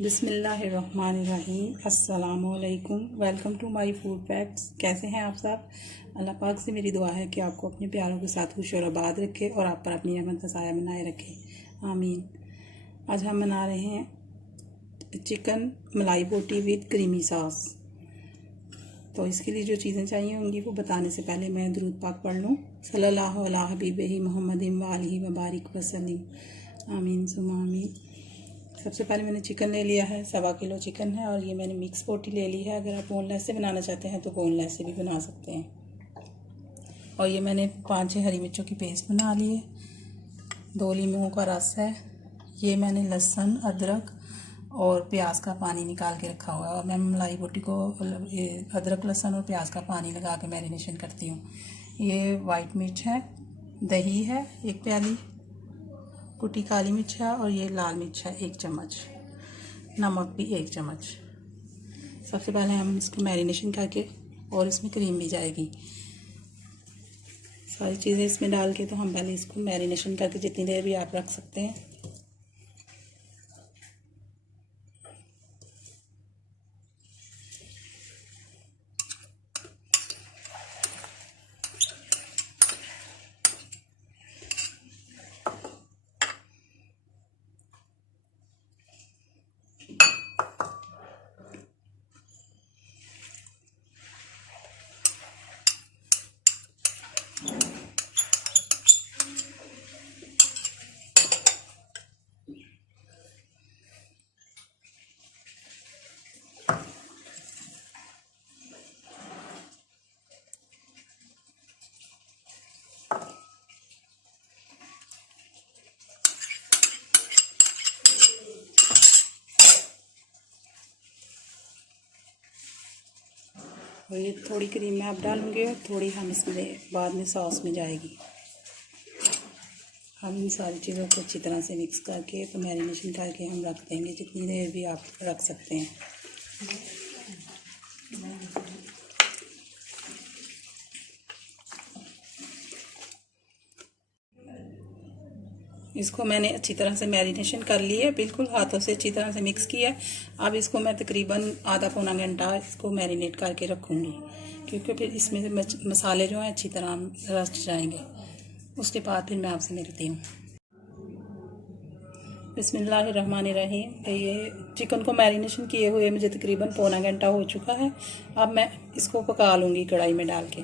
बिस्मिल्लाहिर्रहमानिर्रहीम। अस्सलामुअलैकुम। Welcome to my food facts. कैसे हैं आप सब? अल्लाह पाक से मेरी दुआ है कि आपको अपने प्यारों के साथ खुश और आबाद रखे और आप पर अपनी रहमत का साया बनाए रखे, आमीन। आज हम बना रहे हैं चिकन मलाई बोटी विद क्रीमी सॉस। तो इसके लिए जो चीज़ें चाहिए होंगी वो बताने से पहले मैं दुरूद पाक पढ़ लूँ। सल्लल्लाहु अला हबीबिही मुहम्मदिन व आलिहि व बारिक वसल्लम, आमीन सुम्मा आमीन। सबसे पहले मैंने चिकन ले लिया है, 1.25 किलो चिकन है और ये मैंने मिक्स बोटी ले ली है। अगर आप बोनलेस से बनाना चाहते हैं तो बोनलेस से भी बना सकते हैं। और ये मैंने 5-6 हरी मिर्चों की पेस्ट बना ली है, 2 लीमू का रस है। ये मैंने लहसुन, अदरक और प्याज का पानी निकाल के रखा हुआ है। और मैं मलाई बोटी को अदरक, लहसुन और प्याज का पानी लगा के मैरिनेशन करती हूँ। ये वाइट मिर्च है, दही है 1 प्याली, कुटी काली मिर्च है और ये लाल मिर्च है 1 चम्मच, नमक भी 1 चम्मच। सबसे पहले हम इसको मैरिनेशन करके, और इसमें क्रीम भी जाएगी, सारी चीज़ें इसमें डाल के तो हम पहले इसको मैरिनेशन करके जितनी देर भी आप रख सकते हैं। और ये थोड़ी क्रीम में आप डालूंगे और थोड़ी हम इसमें बाद में सॉस में जाएगी। हम इन सारी चीज़ों को अच्छी तरह से मिक्स करके तो मैरिनेशन करके हम रख देंगे, जितनी देर भी आप रख सकते हैं। इसको मैंने अच्छी तरह से मैरिनेशन कर ली है, बिल्कुल हाथों से अच्छी तरह से मिक्स किया है। अब इसको मैं तकरीबन आधा पौना घंटा इसको मैरिनेट करके रखूँगी, क्योंकि फिर इसमें से मसाले जो हैं अच्छी तरह रच जाएंगे। उसके बाद फिर मैं आपसे मिलती हूँ। बिस्मिल्लाहिर्रहमानिर्रहीम। ये चिकन को मैरिनेशन किए हुए मुझे तकरीबन पौना घंटा हो चुका है। अब मैं इसको पका लूँगी कढ़ाई में डाल के।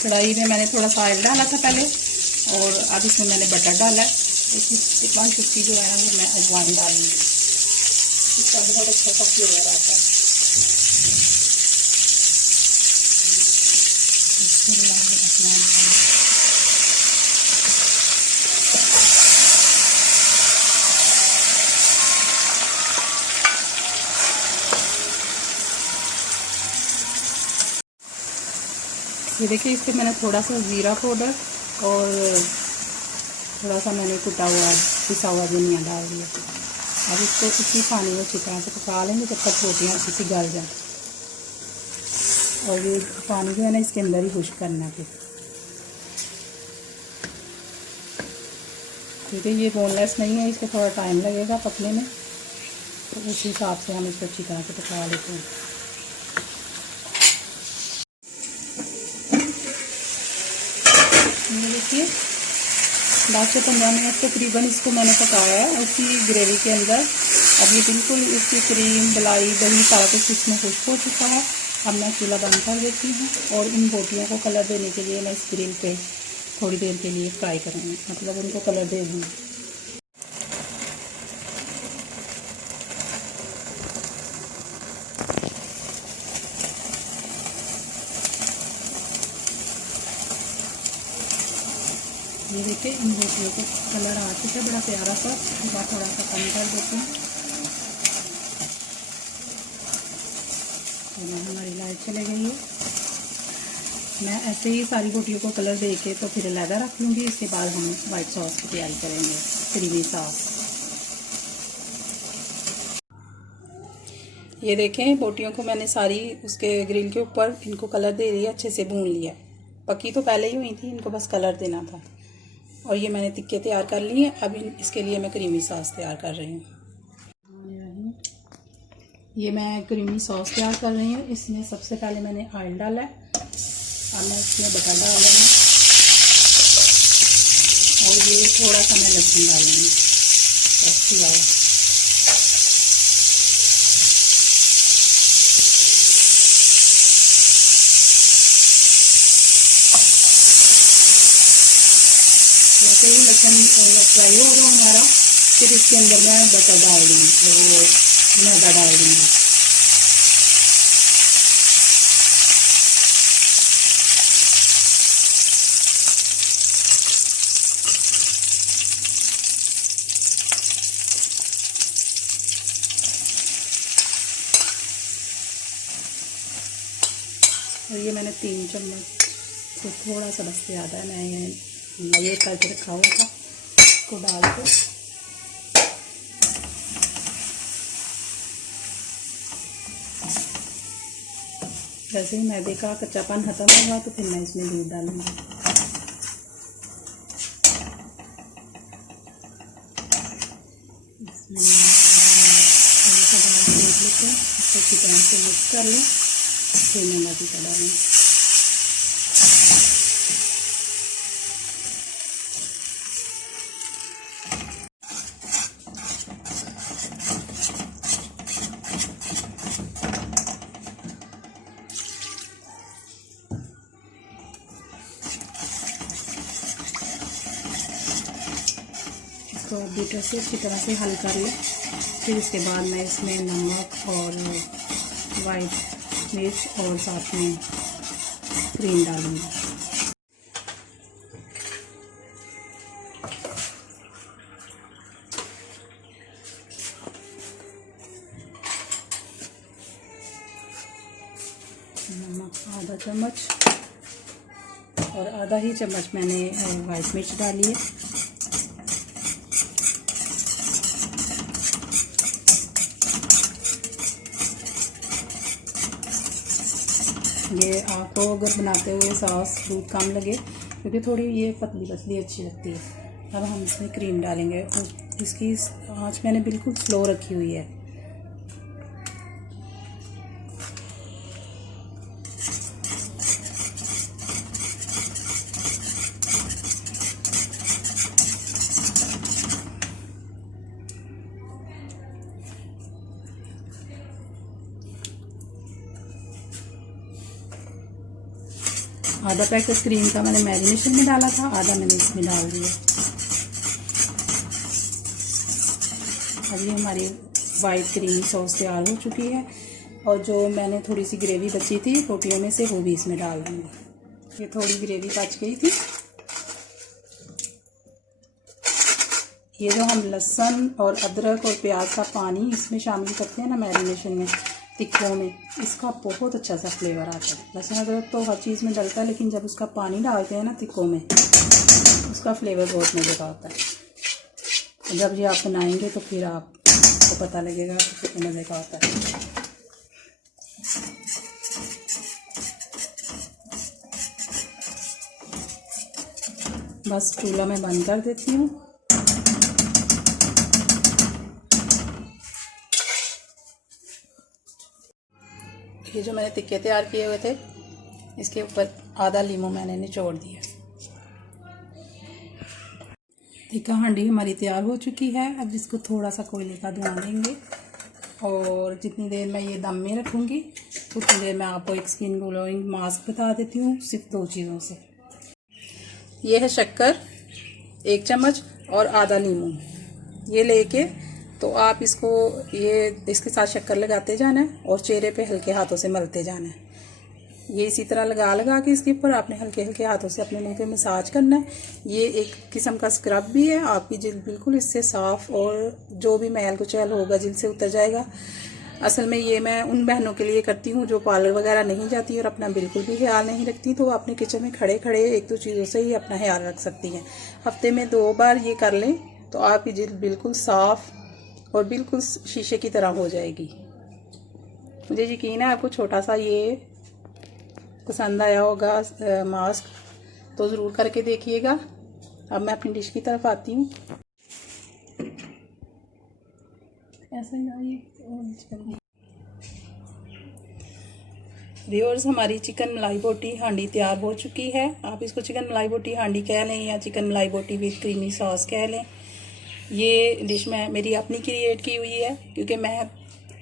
कढ़ाई में मैंने थोड़ा सा ऑयल डाला था पहले, और अब इसमें मैंने बटर डाला है। इसमें 1 चुटकी जो है वो मैं अजवाइन डालूँगी, इसका बहुत अच्छा सा फ्लेवर आता है। ये देखिए, इसमें मैंने थोड़ा सा ज़ीरा पाउडर और थोड़ा सा मैंने कुटा हुआ पिसा हुआ धनिया डाल दिया। अब इसको इसी पानी में अच्छी तरह से पका लेंगे जब तक रोटियाँ अच्छी सी गल जाए। और ये पानी जो है ना इसके अंदर ही खुश्क करना है। ठीक है, ये बोनलेस नहीं है, इसको थोड़ा टाइम लगेगा पकने में, तो उस हिसाब से हम इसको अच्छी तरह से पका लेते हैं। ये देखिए 10 से 15 मिनट तकरीबन इसको मैंने पकाया है उसी ग्रेवी के अंदर। अब ये बिल्कुल इसकी क्रीम, मलाई, दही सारा कुछ इसमें खुश्क हो चुका है। अब मैं चूल्हा बंद कर देती हूँ और इन बोटियों को कलर देने के लिए मैं इस ग्रिल पे थोड़ी देर के लिए फ्राई करूँगी, मतलब उनको कलर दे दूँगी। ये देखिए, इन बोटियों को कलर आ चुका है बड़ा प्यारा सा। थोड़ा सा कम कर देते हैं तो हमारी लाइट चले गई है। मैं ऐसे ही सारी बोटियों को कलर दे के तो फिर अलहदा रख लूँगी। इसके बाद हम वाइट सॉस की तैयारी करेंगे, क्रीमी सॉस। ये देखें, बोटियों को मैंने सारी उसके ग्रिल के ऊपर इनको कलर दे दिया, अच्छे से भून लिया। पकी तो पहले ही हुई थी, इनको बस कलर देना था। और ये मैंने टिक्के तैयार कर लिए। अब इसके लिए मैं क्रीमी सॉस तैयार कर रही हूँ। ये मैं क्रीमी सॉस तैयार कर रही हूँ। इसमें सबसे पहले मैंने ऑयल डाला है, अब मैं इसमें बटर डाल रही हूँ और ये थोड़ा सा मैं लहसुन डालूँगी। जैसे ही लहसुन फ्राई होगा हमारा, फिर इसके अंदर मैं बटर डाल दूँगी, वो मैदा डाल दूँगी। और ये मैंने 3 चम्मच, तो थोड़ा सा बस ज़्यादा है, मैं ये करके रखा हुआ था, इसको डाल के जैसे ही मैदे का कच्चापन खत्म होगा तो फिर मैं इसमें दूध डालूँगी। इसमें थोड़ा सा डाल के देख लेते हैं, इसको अच्छी तरह से मिक्स कर लें, फिर मैं मैदे का डालूँगी। इसको बीटर से अच्छी तरह से हल कर लें। फिर इसके बाद मैं इसमें नमक और वाइट मिर्च और साथ में क्रीम डालूँगी। नमक आधा चम्मच और आधा ही चम्मच मैंने वाइट मिर्च डाली है। ये आपको अगर बनाते हुए सॉस दूध कम लगे, क्योंकि थोड़ी ये पतली पतली अच्छी लगती है। अब हम इसमें क्रीम डालेंगे और इसकी आंच मैंने बिल्कुल स्लो रखी हुई है। आधा पैकेट क्रीम का मैंने मैरिनेशन में डाला था, आधा मैंने इसमें डाल दिया। अब ये हमारी वाइट क्रीमी सॉस तैयार हो चुकी है और जो मैंने थोड़ी सी ग्रेवी बची थी रोटियों में से, वो भी इसमें डाल दूँगी। ये थोड़ी ग्रेवी बच गई थी। ये जो हम लहसुन और अदरक और प्याज का पानी इसमें शामिल करते हैं ना मैरिनेशन में, टिक्कों में, इसका बहुत अच्छा सा फ्लेवर आता है। लहसुन अदरक तो हर चीज़ में डलता है, लेकिन जब उसका पानी डालते हैं ना टिक्कों में, उसका फ्लेवर बहुत मज़े का होता है। जब ये आप बनाएंगे तो फिर आपको पता लगेगा कि कितने मज़े का होता है। बस चूल्हा मैं बंद कर देती हूँ। ये जो मैंने टिक्के तैयार किए हुए थे, इसके ऊपर आधा लीमू मैंने निचोड़ दिया। टिक्का हांडी हमारी तैयार हो चुकी है। अब इसको थोड़ा सा कोयले का धुआं देंगे और जितनी देर मैं ये दम में रखूँगी उतनी देर मैं आपको एक स्किन ग्लोइंग मास्क बता देती हूँ, सिर्फ 2 चीज़ों से। ये है शक्कर 1 चम्मच और आधा नींबू। ये लेके तो आप इसको इसके साथ शक्कर लगाते जाना है और चेहरे पे हल्के हाथों से मलते जाना है। ये इसी तरह लगा के इसके ऊपर आपने हल्के हल्के हाथों से अपने मुंह पे मसाज करना है। ये एक किस्म का स्क्रब भी है, आपकी जिल्द बिल्कुल इससे साफ़ और जो भी मैल कुचैल होगा जिल्द से उतर जाएगा। असल में ये मैं उन बहनों के लिए करती हूँ जो पार्लर वगैरह नहीं जाती और अपना बिल्कुल भी ख्याल नहीं रखती, तो वो अपने किचन में खड़े खड़े 1-2 चीज़ों से ही अपना ख्याल रख सकती हैं। हफ्ते में 2 बार ये कर लें तो आपकी जिल्द बिल्कुल साफ़ और बिल्कुल शीशे की तरह हो जाएगी। मुझे यकीन है आपको छोटा सा ये पसंद आया होगा मास्क, तो ज़रूर करके देखिएगा। अब मैं अपनी डिश की तरफ आती हूँ। ऐसा ही आइए। व्यूअर्स, हमारी चिकन मलाई बोटी हांडी तैयार हो चुकी है। आप इसको चिकन मलाई बोटी हांडी कह लें या चिकन मलाई बोटी विद क्रीमी सॉस कह लें। ये डिश मैं मेरी अपनी क्रिएट की हुई है, क्योंकि मैं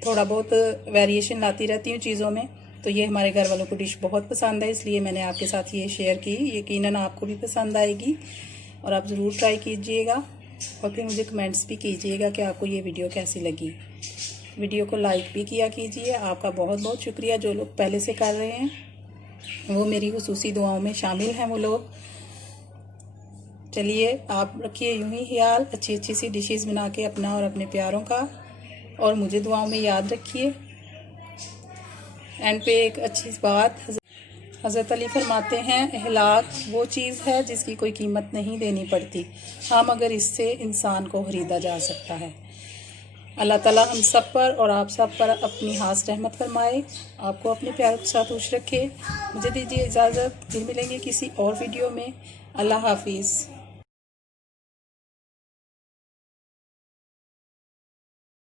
थोड़ा बहुत वेरिएशन लाती रहती हूँ चीज़ों में। तो ये हमारे घर वालों को डिश बहुत पसंद है, इसलिए मैंने आपके साथ ये शेयर की। यकीनन आपको भी पसंद आएगी और आप ज़रूर ट्राई कीजिएगा और फिर मुझे कमेंट्स भी कीजिएगा कि आपको ये वीडियो कैसी लगी। वीडियो को लाइक भी किया कीजिए। आपका बहुत बहुत शुक्रिया। जो लोग पहले से कर रहे हैं वो मेरी खुसूसी दुआओं में शामिल हैं वो लोग। चलिए, आप रखिए यूं ही ख्याल, अच्छी अच्छी सी डिशेस बना के अपना और अपने प्यारों का, और मुझे दुआओं में याद रखिए। एंड पे एक अच्छी बात, हज़रत अली फरमाते हैं, अखलाक वो चीज़ है जिसकी कोई कीमत नहीं देनी पड़ती, हम अगर इससे इंसान को खरीदा जा सकता है। अल्लाह ताला हम सब पर और आप सब पर अपनी खास रहमत फरमाए, आपको अपने प्यारों के साथ खुश रखे। मुझे दीजिए इजाज़त, फिर मिलेंगे किसी और वीडियो में। अल्लाह हाफिज़।